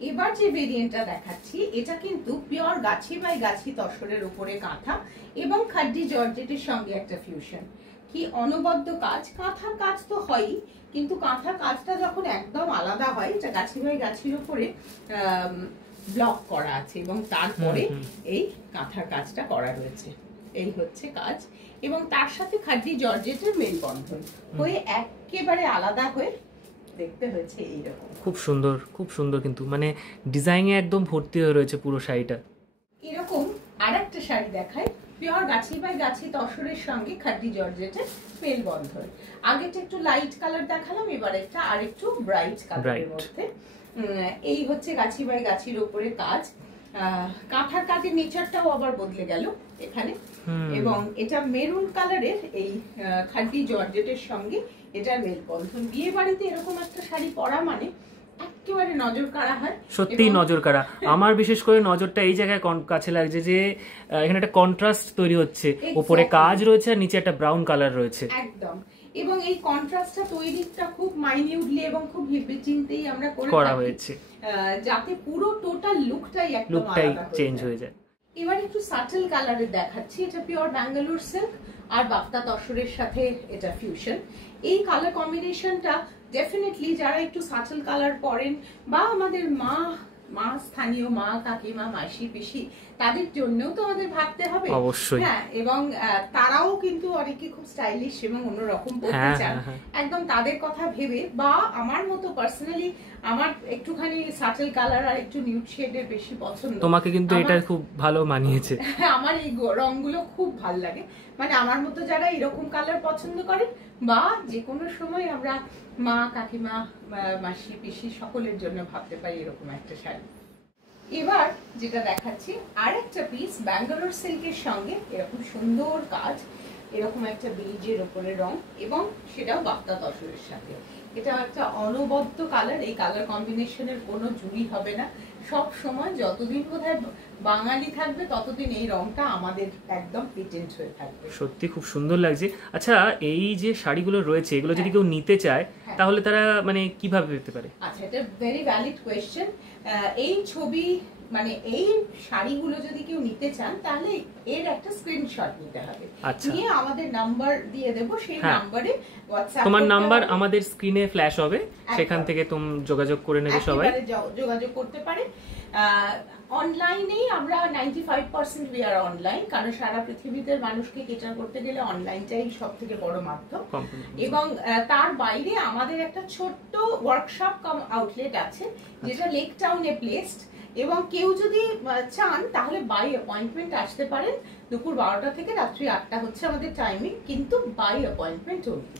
এবার যে ভেরিয়েন্টটা দেখাচ্ছি এটা কিন্তু পিওর গাছি বাই গাছি তসরের উপরে কাঁথা এবং খাড্ডি জর্জেটের সঙ্গে একটা ফিউশন। কি অনবদ্য কাজ, কাঁথার কাজ তো হয়ই, কিন্তু কাঁথার কাজটা যখন একদম আলাদা হয়, এটা গাছি বাই গাছির উপরে ব্লক করা আছে এবং তারপরে এই কাঁথার কাজটা করা রয়েছে। এই হচ্ছে কাজ, এবং তার সাথে খাড্ডি জর্জেটের মেলবন্ধন হয়ে একেবারে আলাদা হয়ে দেখতে হয়েছে এইরকম। খুব সুন্দর, খুব সুন্দর, কিন্তু মানে ডিজাইনে একদম ভর্তি হয়ে রয়েছে পুরো শাড়িটা। এরকম আরেকটা শাড়ি দেখায়, পিওর গাছি বাই গাছি তসরের সঙ্গে খাড্ডি জর্জেটের মেলবন্ধন। আগেটা একটু লাইট কালার দেখালাম, এবার একটা আরেকটু ব্রাইট কালারের মধ্যে। এই হচ্ছে গাছি বাই গাছির উপরে কাজ। কাঁথার কাজের নেচারটাও আবার বদলে গেল এখানে, এবং এটা মেরুন কালারের এই খাড্ডি জর্জেটের সঙ্গে এটার মেলবন্ধন। বিয়ে বাড়িতে এরকম একটা শাড়ি পরা মানে একেবারে নজর কাড়া হয়, সত্যিই নজর কাড়া। আমার বিশেষ করে নজরটা এই জায়গায় কাছে লাগছে যে এখানে একটা কন্ট্রাস্ট তৈরি হচ্ছে, উপরে কাজ রয়েছে আর নিচে একটা ব্রাউন কালার রয়েছে একদম। এবং এই কন্ট্রাস্টটা তৈরিটা খুব মাইনিউটলি এবং খুব ভেবেচিন্তেই আমরা করা হয়েছে, যাতে পুরো টোটাল লুকটাই একদম আলাদা চেঞ্জ হয়ে যায়। এবার একটু সাটল কালারে দেখাচ্ছি, এটা পিওর ব্যাঙ্গালোর সিল্ক আর বাফতা তসরের সাথে এটা ফিউশন। এই কালার কম্বিনেশনটা ডেফিনেটলি যারা একটু সাটল কালার পরেন, বা আমাদের মা স্থানীয় মা কাকিমা মাসি পিসি, তাদের জন্যও তো আমাদের ভাবতে হবে অবশ্যই। হ্যাঁ, এবং তারাও কিন্তু অনেকে খুব স্টাইলিশ এবং অন্যরকম পড়তে চান, একদম তাদের কথা ভেবে। বা আমার মতো পার্সোনালি আমার একটুখানি সাটল কালার আর একটু নিউড শেডের বেশি পছন্দ। তোমাকে কিন্তু এটা খুব ভালো মানিয়েছে। আমার এই রংগুলো খুব ভালো লাগে, মানে আমার মতো যারা এরকম কালার পছন্দ করেন, বা যে কোনো সময় আমরা মা কাকিমা মাসি পিসি সকলের জন্য ভাবতে পারি এরকম একটা শাড়ি। এবার যেটা দেখাচ্ছি আরেকটা পিস ব্যাঙ্গালোর সিল্কের সঙ্গে এরকম সুন্দর কাজ, এরকম একটা বেজের উপরে রং, এবং সেটাও বাফতা তসরের সাথে। এটা একটা অনবদ্য কালার, এই কালার কম্বিনেশনের কোনো জুড়ি হবে না। সব সময় যতদিন বোধহয় বাঙালি থাকবে ততদিন এই রংটা আমাদের একদম পেটেন্ট হয়ে থাকবে। সত্যি খুব সুন্দর লাগছে। আচ্ছা, এই যে শাড়িগুলো রয়েছে এগুলো যদি কেউ নিতে চায় তাহলে তারা মানে কিভাবে পেতে পারে? আচ্ছা, এটা ভেরি ভ্যালিড কোয়েশ্চেন। এই ছবি মানে এই শাড়িগুলো যদি কেউ নিতে চান তাহলে এর একটা স্ক্রিনশট নিতে হবে, নিয়ে আমাদের নাম্বার দিয়ে দেব, সেই নম্বরে হোয়াটসঅ্যাপ, তোমার নাম্বার আমাদের স্ক্রিনে ফ্ল্যাশ হবে, সেখান থেকে তুমি যোগাযোগ করে নেবে, সবাই যোগাযোগ করতে পারে। অনলাইনেই আমরা 95% উই আর অনলাইন, কারণ সারা পৃথিবীতে মানুষকে কেটার করতে গেলে অনলাইনটাই সব থেকে বড় মাধ্যম। এবং তার বাইরে আমাদের একটা ছোট্ট ওয়ার্কশপ কাম আউটলেট আছে, যেটা লেক টাউনে প্লেসড, এবং কেউ যদি চান তাহলে বাই অ্যাপয়েন্টমেন্ট আসতে পারেন। দুপুর 12টা থেকে রাত্রি 8টা হচ্ছে আমাদের টাইমিং, কিন্তু বাই অ্যাপয়েন্টমেন্ট অনলি।